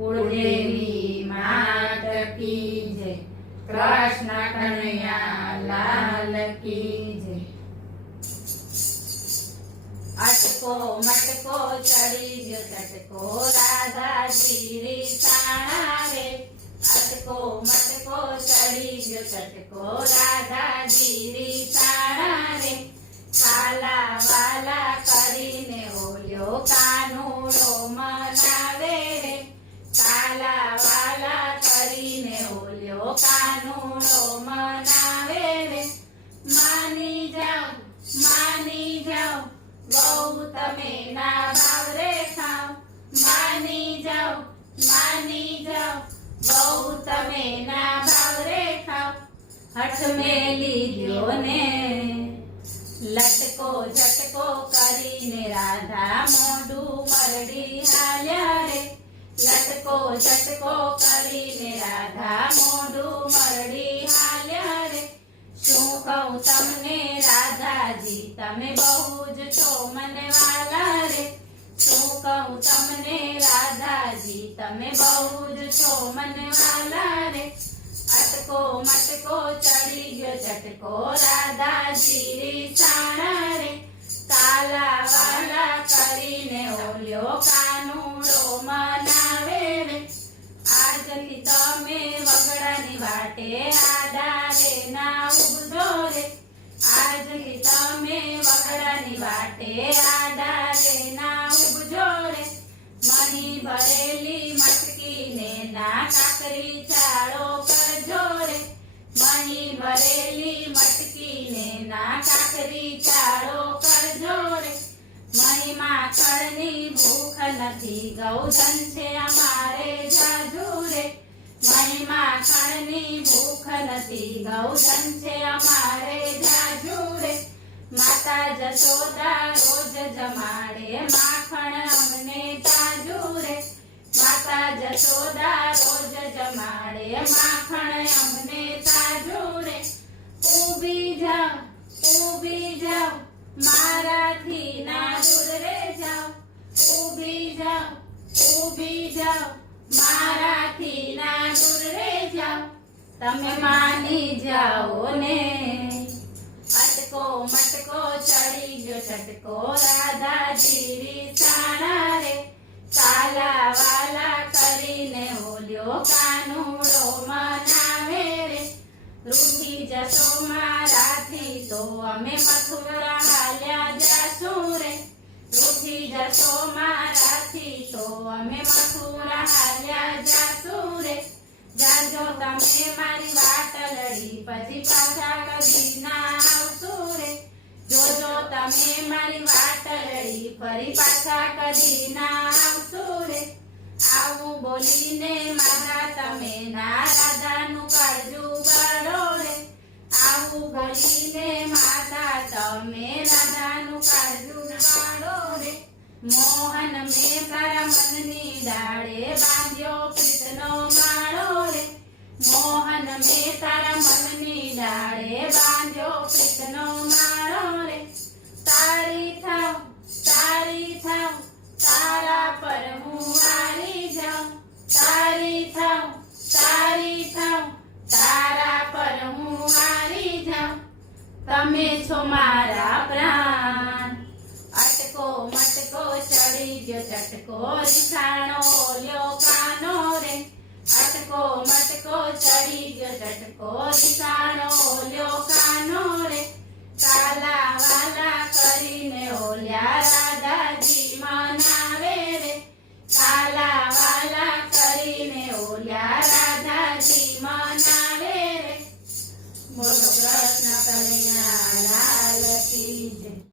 કુળદેવી માત કી જય, કૃષ્ણ કનૈયા લાલ કી જય। અટકો મટકો ચડી ગયો ચટકો રાધાજી રીસાણા રે, અટકો મટકો ચડી ગયો ચટકો રાધાજી રીસાણા રે, ખાલા વાલા કરીને ઓલ્યો કાનુડો મનાવે રે, ખાલા વાલા કરીને ઓલ્યો કાનુડો મનાવે રે। માની જાઓ બહુ તમે ના ભાવ રે ખાઓ, માની જાઓ બહુ તમે ના ભાવ રે ખાઓ। હઠ મેં લીધો ને લટકો ઝટકો કરીને રાધા મોઢું મરડી હાલ્યા રે, લટકો ઝટકો કરીને રાધા મોઢું મરડી હાલ્યા રે। શું કહું તમને રાધાજી તમે બહુ જ છો મને વાલા રે, શું કહું તમને રાધાજી તમે બહુ જ છો મને વાલા રે। અટકો મટકો ચડી ગયો ચટકો રાધાજી રીસાણા રે, કાલા વાલા કરીને ઓલ્યો કાનુડો મનાવે રે। આજથી તમે વગડાની વાટે આડા રે ના ઉભજો રે, આજથી તમે વગડાની વાટે આડા રે ના ઉભજો રે। મહી ભરેલી મટકીને ના કાકરી ચાળો કરજો રે, મહી ભરેલી મટકીને ના કાકરી ચાળો કરજો રે। મહી માખણની ભૂખ નથી ગૌધન છે અમારે જાજુ રે, મહી માખણની ભૂખ નથી ગૌધન છે અમારે જાજુ રે। માતા જશોદા રોજ જમાડે માખણ અમને તાજુ રે, માતા જશોદા રોજ જમાડે માખણ અમને તાજુ રે। ઊભી જાઓ મારાથી ના દૂર રે જાઓ, ઊભી જાઓ મારાથી ના દૂર રે જાઓ। તમે માની જાઓ ને અટકો મટકો ચડી ગયો ચટકો રાધાજી રીસાણા રે, કાલા વાલા કરીને ઓલ્યો કાનુડો મનાવે રે। રૂઠી જશો મારાથી તો અમે મથુરા હાલ્યા જાશું રે, રૂઠી જશો મારાથી તો અમે મથુરા હાલ્યા જાશું રે। જાજો તમે મારી વાટલડી પછી પાછા કદી ના આવશું રે, જોજો તમે મારી વાટલડી ફરી પાછા કદી ના આવશું રે। આવું બોલીને મારા તમે ના રાધાનું કાળજું બળો રે, આવું બોલીને માતા તમે રાધાનું કાળજું બળો રે। મોહન મેં તારા મનની ડાળે બાંધ્યો પ્રીતનો માળો રે, મોહન મેં તારા મનની ડાળે બાંધ્યો પ્રીતનો માળો રે। તારી થાવ તારા પર હું આવી જાઉં, તારી થાવ તારા પર હું આવી જાઉં। તમે છો મારા પ્રાણ, અટકો મટકો ચડી ગયો ચટકો રીસાણો ઓલ્યો કાનો રે, અટકો મટકો ચડી ગયો ચટકો રીસાણો ઓલ્યો કાનો રે। કાલા વાલા કરીને ઓલ્યા રાધાજી મનાવે રે, કાલા વાલા કરીને ઓલ્યા રાધાજી મનાવે રે। બોલો કૃષ્ણ કનૈયા લાલ કી